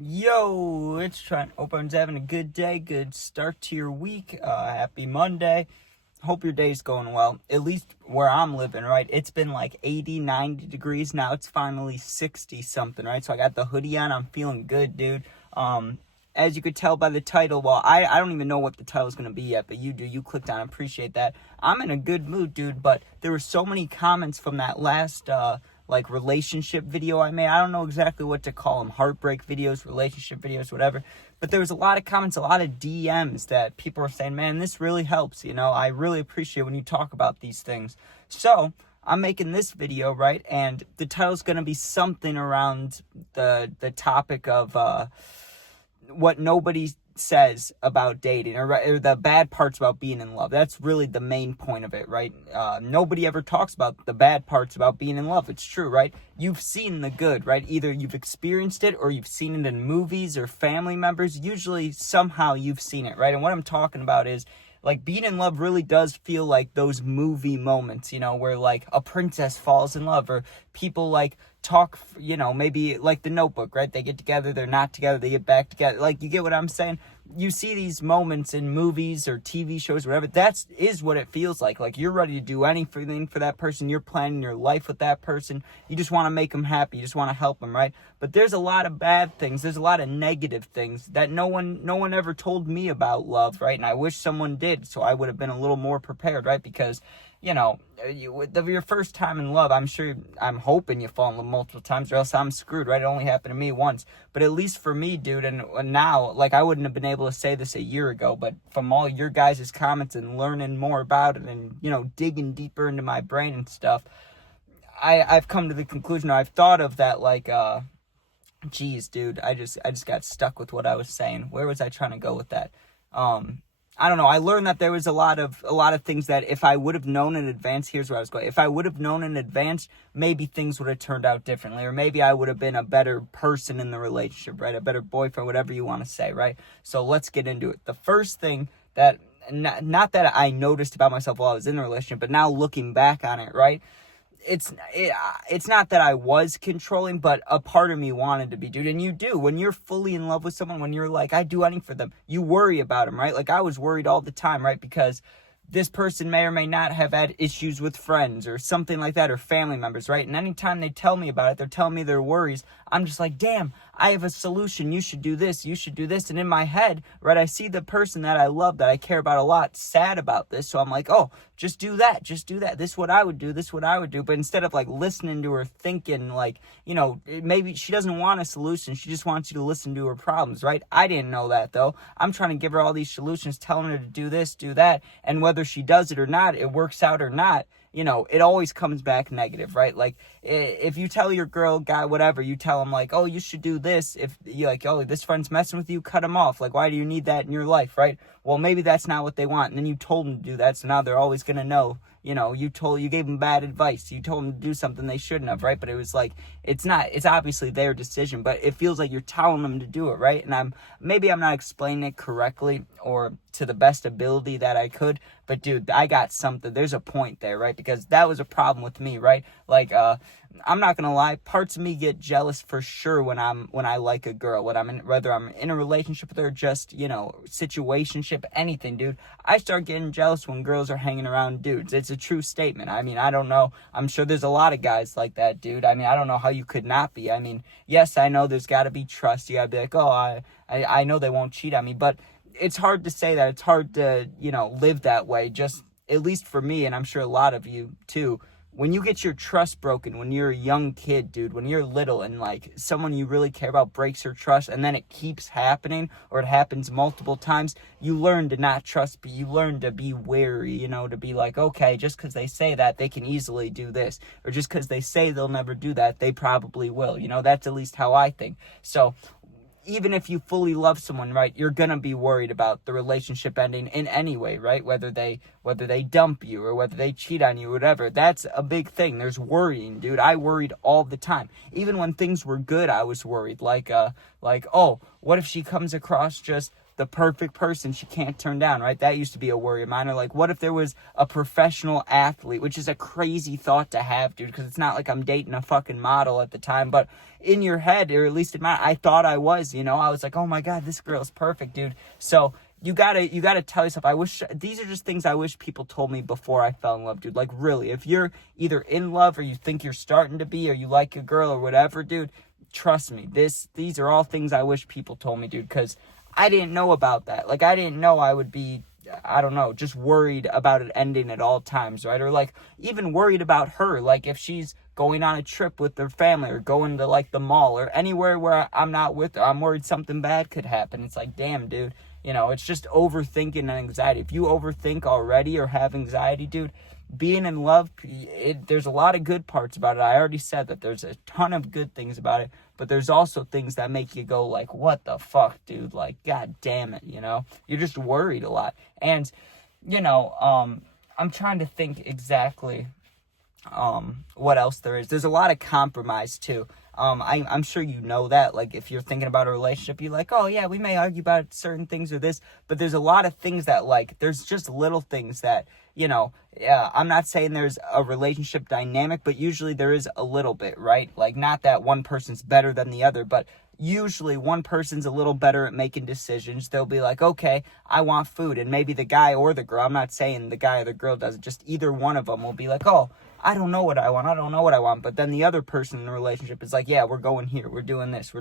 Yo, it's Trent. Hope everyone's having a good day, good start to your week. Happy Monday. Hope your day's going well. At least where I'm living, right? It's been like 80, 90 degrees. Now it's finally 60 something, right? So I got the hoodie on. I'm feeling good, dude. As you could tell by the title, well, I don't even know what the title's going to be yet, but you do. You clicked on it. Appreciate that. I'm in a good mood, dude, but there were so many comments from that last, relationship video I made. I don't know exactly what to call them. Heartbreak videos, relationship videos, whatever. But there was a lot of comments, a lot of DMs that people were saying, man, this really helps. I really appreciate when you talk about these things. So I'm making this video, right? And the title's going to be something around the topic of what nobody says about dating, or the bad parts about being in love. That's really the main point of it, right? Nobody ever talks about the bad parts about being in love. It's true, right? You've seen the good, right? Either you've experienced it or you've seen it in movies or family members. Usually somehow you've seen it, right? And what I'm talking about is, like, being in love really does feel like those movie moments, where like a princess falls in love, or people like talk, maybe like The Notebook, right? They get together, they're not together, they get back together. Like, you get what I'm saying? You see these moments in movies or TV shows, whatever. That is what it feels like. Like, you're ready to do anything for that person. You're planning your life with that person. You just want to make them happy. You just want to help them, right? But there's a lot of bad things. There's a lot of negative things that no one ever told me about love, right? And I wish someone did, so I would have been a little more prepared, right? Because your first time in love, I'm hoping you fall in love multiple times, or else I'm screwed, right? It only happened to me once. But at least for me, dude, and now, like, I wouldn't have been able to say this a year ago, but from all your guys' comments and learning more about it and, digging deeper into my brain and stuff, I've come to the conclusion, or I've thought of that, like, geez, dude, I just got stuck with what I was saying. Where was I trying to go with that? I don't know. I learned that there was a lot of things that if I would have known in advance, here's where I was going. If I would have known in advance, maybe things would have turned out differently, or maybe I would have been a better person in the relationship, right? A better boyfriend, whatever you want to say, right? So let's get into it. The first thing that, not that I noticed about myself while I was in the relationship, but now looking back on it, right? It's not that I was controlling, but a part of me wanted to be, dude. And you do, when you're fully in love with someone, when you're like, I do anything for them, you worry about them, right? Like, I was worried all the time, right? Because this person may or may not have had issues with friends or something like that, or family members, right? And anytime they tell me about it, they're telling me their worries, I'm just like, damn, I have a solution. You should do this. You should do this. And in my head, right, I see the person that I love, that I care about a lot, sad about this. So I'm like, oh, just do that. Just do that. This is what I would do. This is what I would do. But instead of like listening to her, thinking like, maybe she doesn't want a solution. She just wants you to listen to her problems, right? I didn't know that, though. I'm trying to give her all these solutions, telling her to do this, do that. And whether she does it or not, it works out or not, it always comes back negative, right? Like, if you tell your girl, guy, whatever, you tell them like, oh, you should do this. If you're like, oh, this friend's messing with you, cut them off. Like, why do you need that in your life, right? Well, maybe that's not what they want. And then you told them to do that. So now they're always going to know, you gave them bad advice. You told them to do something they shouldn't have, right? But it was like, it's obviously their decision, but it feels like you're telling them to do it, right? And maybe I'm not explaining it correctly or to the best ability that I could, but dude, I got something. There's a point there, right? Because that was a problem with me, right? Like, I'm not gonna lie, parts of me get jealous for sure when I like a girl, whether I'm in a relationship with her, just, situationship, anything, dude. I start getting jealous when girls are hanging around dudes. It's a true statement. I mean, I don't know. I'm sure there's a lot of guys like that, dude. I mean, I don't know how you could not be. I mean, yes, I know there's gotta be trust. You gotta be like, oh, I know they won't cheat on me, but it's hard to say that. It's hard to, live that way. Just, at least for me, and I'm sure a lot of you too, when you get your trust broken, when you're a young kid, dude, when you're little and like someone you really care about breaks your trust, and then it keeps happening, or it happens multiple times, you learn to not trust, but you learn to be wary, to be like, okay, just because they say that, they can easily do this, or just because they say they'll never do that, they probably will. That's at least how I think. So even if you fully love someone, right, you're gonna be worried about the relationship ending in any way, right? Whether they dump you or whether they cheat on you, whatever. That's a big thing. There's worrying, dude. I worried all the time. Even when things were good, I was worried. Like, oh, what if she comes across just the perfect person she can't turn down, right? That used to be a worry of mine. Or like, what if there was a professional athlete, which is a crazy thought to have, dude, because it's not like I'm dating a fucking model at the time, but in your head, or at least in my, I thought I was, you know, I was like, oh my God, this girl's perfect, dude. So you gotta tell yourself, these are just things I wish people told me before I fell in love, dude. Like, really, if you're either in love or you think you're starting to be, or you like a girl or whatever, dude, trust me, these are all things I wish people told me, dude, because I didn't know about that. Like, I didn't know I would be, I don't know, just worried about it ending at all times, right? Or like, even worried about her, like if she's going on a trip with their family or going to like the mall or anywhere where I'm not with her, I'm worried something bad could happen. It's like, damn, dude, you know, it's just overthinking and anxiety. If you overthink already or have anxiety, dude, being in love, there's a lot of good parts about it. I already said that there's a ton of good things about it, but there's also things that make you go like, what the fuck, dude? Like, God damn it, you know? You're just worried a lot. And, you know, I'm trying to think exactly what else there is. There's a lot of compromise too. I'm sure you know that, like, if you're thinking about a relationship, you're like, oh yeah, we may argue about certain things or this, but there's a lot of things that, like, there's just little things that, you know, I'm not saying there's a relationship dynamic, but usually there is a little bit, right? Like, not that one person's better than the other, but usually one person's a little better at making decisions. They'll be like, okay, I want food. And maybe the guy or the girl, I'm not saying the guy or the girl does it, just either one of them will be like, oh, I don't know what I want. But then the other person in the relationship is like, yeah, we're going here. We're doing this.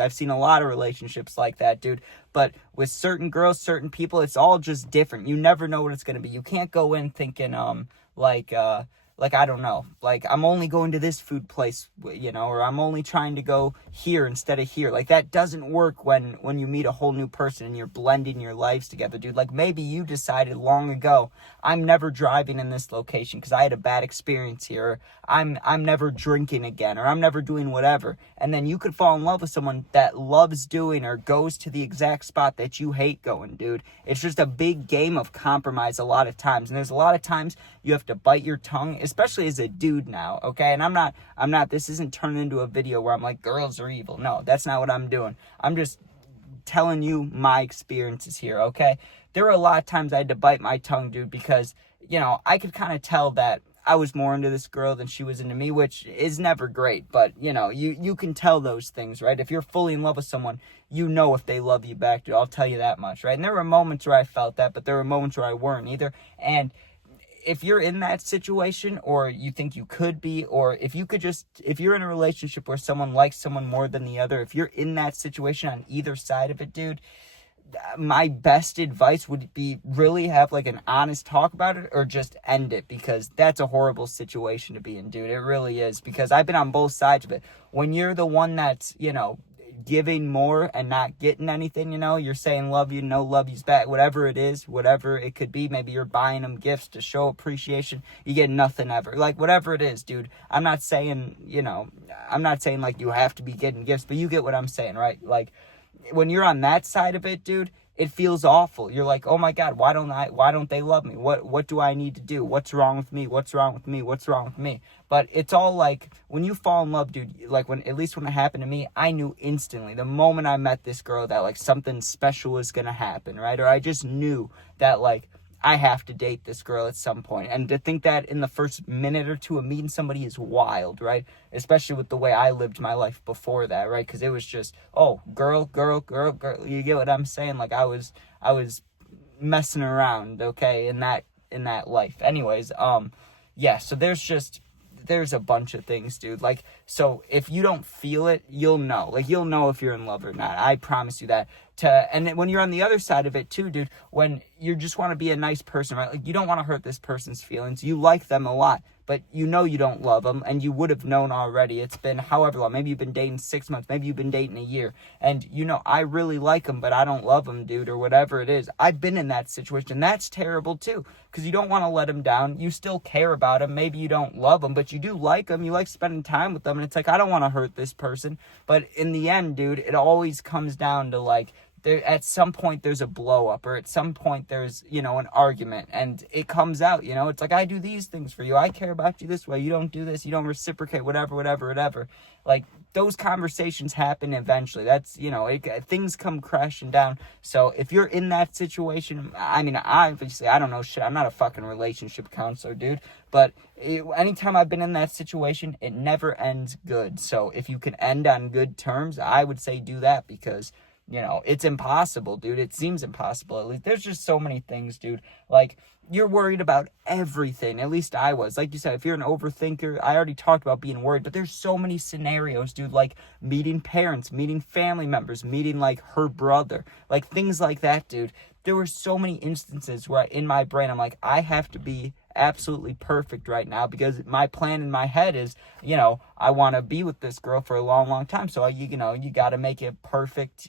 I've seen a lot of relationships like that, dude. But with certain girls, certain people, it's all just different. You never know what it's going to be. You can't go in thinking, like, I don't know, like, I'm only going to this food place, you know, or I'm only trying to go here instead of here. Like, that doesn't work when you meet a whole new person and you're blending your lives together, dude. Like, maybe you decided long ago, I'm never driving in this location because I had a bad experience here. Or I'm never drinking again, or I'm never doing whatever. And then you could fall in love with someone that loves doing or goes to the exact spot that you hate going, dude. It's just a big game of compromise a lot of times. And there's a lot of times you have to bite your tongue, especially as a dude now, okay? And I'm not, this isn't turning into a video where I'm like, girls are evil. No, that's not what I'm doing. I'm just telling you my experiences here, okay? There were a lot of times I had to bite my tongue, dude, because, you know, I could kind of tell that I was more into this girl than she was into me, which is never great, but, you know, you can tell those things, right? If you're fully in love with someone, you know if they love you back, dude. I'll tell you that much, right? And there were moments where I felt that, but there were moments where I weren't either, and if you're in that situation, or you think you could be, or if you're in a relationship where someone likes someone more than the other, if you're in that situation on either side of it, dude, my best advice would be really have like an honest talk about it, or just end it, because that's a horrible situation to be in, dude. It really is, because I've been on both sides of it. When you're the one that's, you know, giving more and not getting anything, you know, you're saying love you, no love you's back, whatever it is, whatever it could be. Maybe you're buying them gifts to show appreciation, you get nothing ever. Like, whatever it is, dude, I'm not saying, you know, I'm not saying like you have to be getting gifts, but you get what I'm saying, right? Like, when you're on that side of it, dude, it feels awful. You're like, oh my God, why don't they love me? What do I need to do? What's wrong with me? What's wrong with me? But it's all like, when you fall in love, dude, like, at least when it happened to me, I knew instantly, the moment I met this girl, that like something special was gonna happen, right? Or I just knew that, like, I have to date this girl at some point. And to think that in the first minute or two of meeting somebody is wild, right? Especially with the way I lived my life before that, right? Because it was just, oh, girl. You get what I'm saying? Like, I was messing around, okay, in that life. Anyways, yeah, so there's a bunch of things, dude. Like, so if you don't feel it, you'll know. Like, you'll know if you're in love or not. I promise you that. And then when you're on the other side of it too, dude, when you just want to be a nice person, right? Like, you don't want to hurt this person's feelings. You like them a lot, but you know you don't love them, and you would have known already. It's been however long. Maybe you've been dating 6 months. Maybe you've been dating a year. And, you know, I really like them, but I don't love them, dude, or whatever it is. I've been in that situation. That's terrible too, because you don't want to let them down. You still care about them. Maybe you don't love them, but you do like them. You like spending time with them. And it's like, I don't want to hurt this person. But in the end, dude, it always comes down to, like, at some point there's a blow up, or at some point there's, you know, an argument, and it comes out, you know, it's like, I do these things for you, I care about you this way, you don't do this, you don't reciprocate, whatever. Like, those conversations happen eventually. That's, things come crashing down. So if you're in that situation, I mean, obviously, I don't know shit. I'm not a fucking relationship counselor, dude. But anytime I've been in that situation, it never ends good. So if you can end on good terms, I would say do that, because it's impossible, dude. It seems impossible, at least. There's just so many things, dude. Like, you're worried about everything. At least I was. Like you said, if you're an overthinker, I already talked about being worried, but there's so many scenarios, dude. Like, meeting parents, meeting family members, meeting, like, her brother. Like, things like that, dude. There were so many instances where in my brain, I'm like, I have to be absolutely perfect right now, because my plan in my head is, I want to be with this girl for a long, long time. So, you got to make it perfect,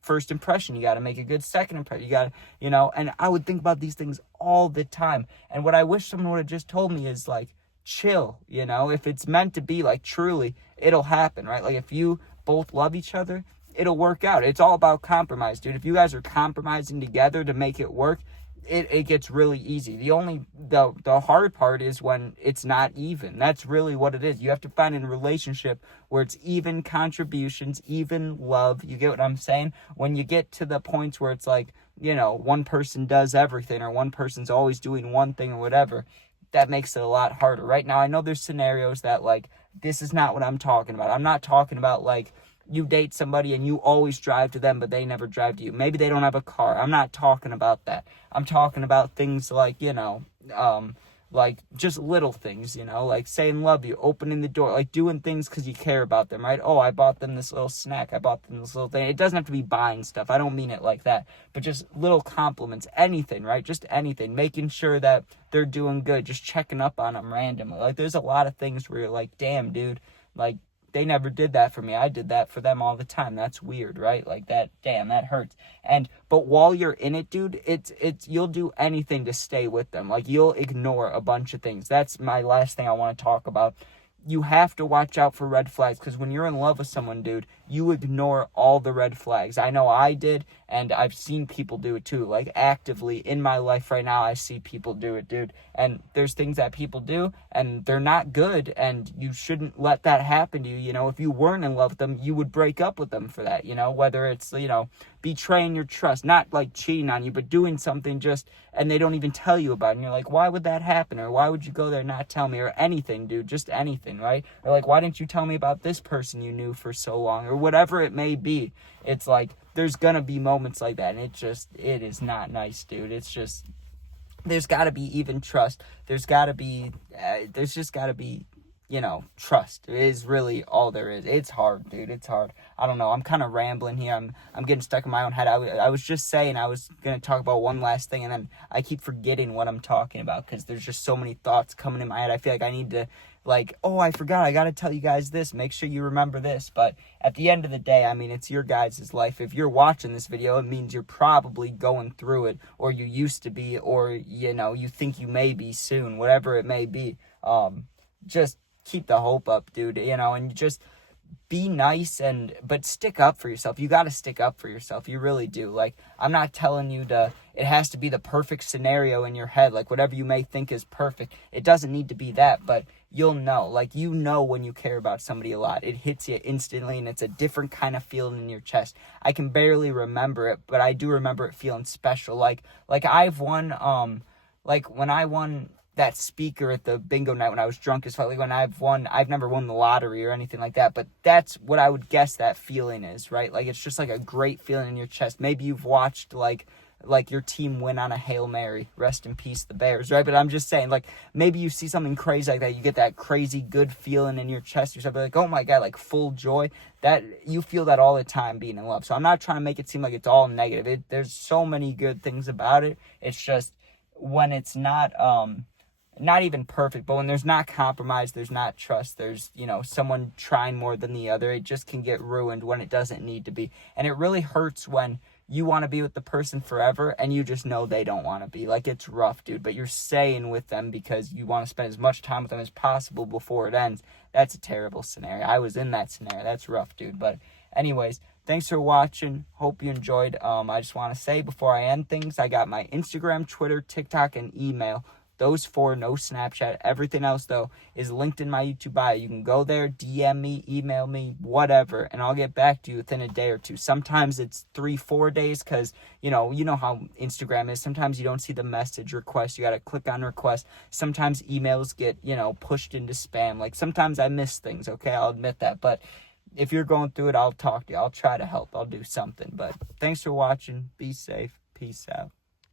first impression. You got to make a good second impression. You got to, and I would think about these things all the time. And what I wish someone would have just told me is, like, chill, if it's meant to be, like, truly, it'll happen, right? Like, if you both love each other, it'll work out. It's all about compromise, dude. If you guys are compromising together to make it work, it gets really easy. The hard part is when it's not even. That's really what it is. You have to find a relationship where it's even contributions, even love. You get what I'm saying? When you get to the points where it's like, one person does everything, or one person's always doing one thing or whatever, that makes it a lot harder. Right now, I know there's scenarios that, like, this is not what I'm talking about. I'm not talking about, like, you date somebody and you always drive to them, but they never drive to you. Maybe they don't have a car. I'm not talking about that. I'm talking about things like, like just little things, like saying love you, opening the door, like doing things because you care about them, right? Oh, I bought them this little snack. I bought them this little thing. It doesn't have to be buying stuff. I don't mean it like that, but just little compliments, anything, right? Just anything, making sure that they're doing good, just checking up on them randomly. Like, there's a lot of things where you're like, damn, dude, like, they never did that for me. I did that for them all the time. That's weird, right? Like, that, damn, that hurts. But while you're in it, dude, it's you'll do anything to stay with them. Like, you'll ignore a bunch of things. That's my last thing I want to talk about. You have to watch out for red flags, because when you're in love with someone, dude, you ignore all the red flags. I know I did, and I've seen people do it too. Like, actively in my life right now, I see people do it, dude. And there's things that people do, and they're not good, and you shouldn't let that happen to you. If you weren't in love with them, you would break up with them for that, whether it's, betraying your trust, not like cheating on you, but doing something and they don't even tell you about it. And you're like, why would that happen? Or why would you go there and not tell me? Or anything, dude, just anything, right? Or like, why didn't you tell me about this person you knew for so long? Or whatever it may be. It's like, there's gonna be moments like that, and it is not nice, dude. It's just, there's gotta be even trust. There's just gotta be, trust. It is really all there is. It's hard, dude. It's hard. I don't know. I'm kind of rambling here. I'm getting stuck in my own head. I was just saying I was going to talk about one last thing, and then I keep forgetting what I'm talking about, because there's just so many thoughts coming in my head. I feel like I need to, like, oh, I forgot. I got to tell you guys this. Make sure you remember this. But at the end of the day, I mean, it's your guys' life. If you're watching this video, it means you're probably going through it, or you used to be, or, you think you may be soon, whatever it may be. Just keep the hope up, dude, and just be nice, but stick up for yourself. You got to stick up for yourself. You really do. Like, I'm not telling you it has to be the perfect scenario in your head, like whatever you may think is perfect. It doesn't need to be that, but you'll know. Like, when you care about somebody a lot, it hits you instantly, and it's a different kind of feeling in your chest. I can barely remember it, but I do remember it feeling special. Like I've won, when I won that speaker at the bingo night when I was drunk as fuck. Like, when I've never won the lottery or anything like that, but that's what I would guess that feeling is, right? Like, it's just like a great feeling in your chest. Maybe you've watched like your team win on a Hail Mary, rest in peace the Bears, right? But I'm just saying, like, maybe you see something crazy like that, you get that crazy good feeling in your chest, you're like, oh my God, like full joy. That you feel that all the time being in love. So I'm not trying to make it seem like it's all negative. There's so many good things about it. It's just when it's not even perfect, but when there's not compromise, there's not trust, there's, someone trying more than the other, it just can get ruined when it doesn't need to be. And it really hurts when you want to be with the person forever and you just know they don't want to be. Like, it's rough, dude, but you're staying with them because you want to spend as much time with them as possible before it ends. That's a terrible scenario. I was in that scenario. That's rough, dude. But anyways, thanks for watching. Hope you enjoyed. I just want to say before I end things, I got my Instagram, Twitter, TikTok, and email Those 4, no Snapchat. Everything else, though, is linked in my YouTube bio. You can go there, DM me, email me, whatever, and I'll get back to you within a day or two. Sometimes it's 3-4 days because, you know how Instagram is. Sometimes you don't see the message request. You got to click on request. Sometimes emails get, pushed into spam. Like, sometimes I miss things, okay? I'll admit that. But if you're going through it, I'll talk to you. I'll try to help. I'll do something. But thanks for watching. Be safe. Peace out.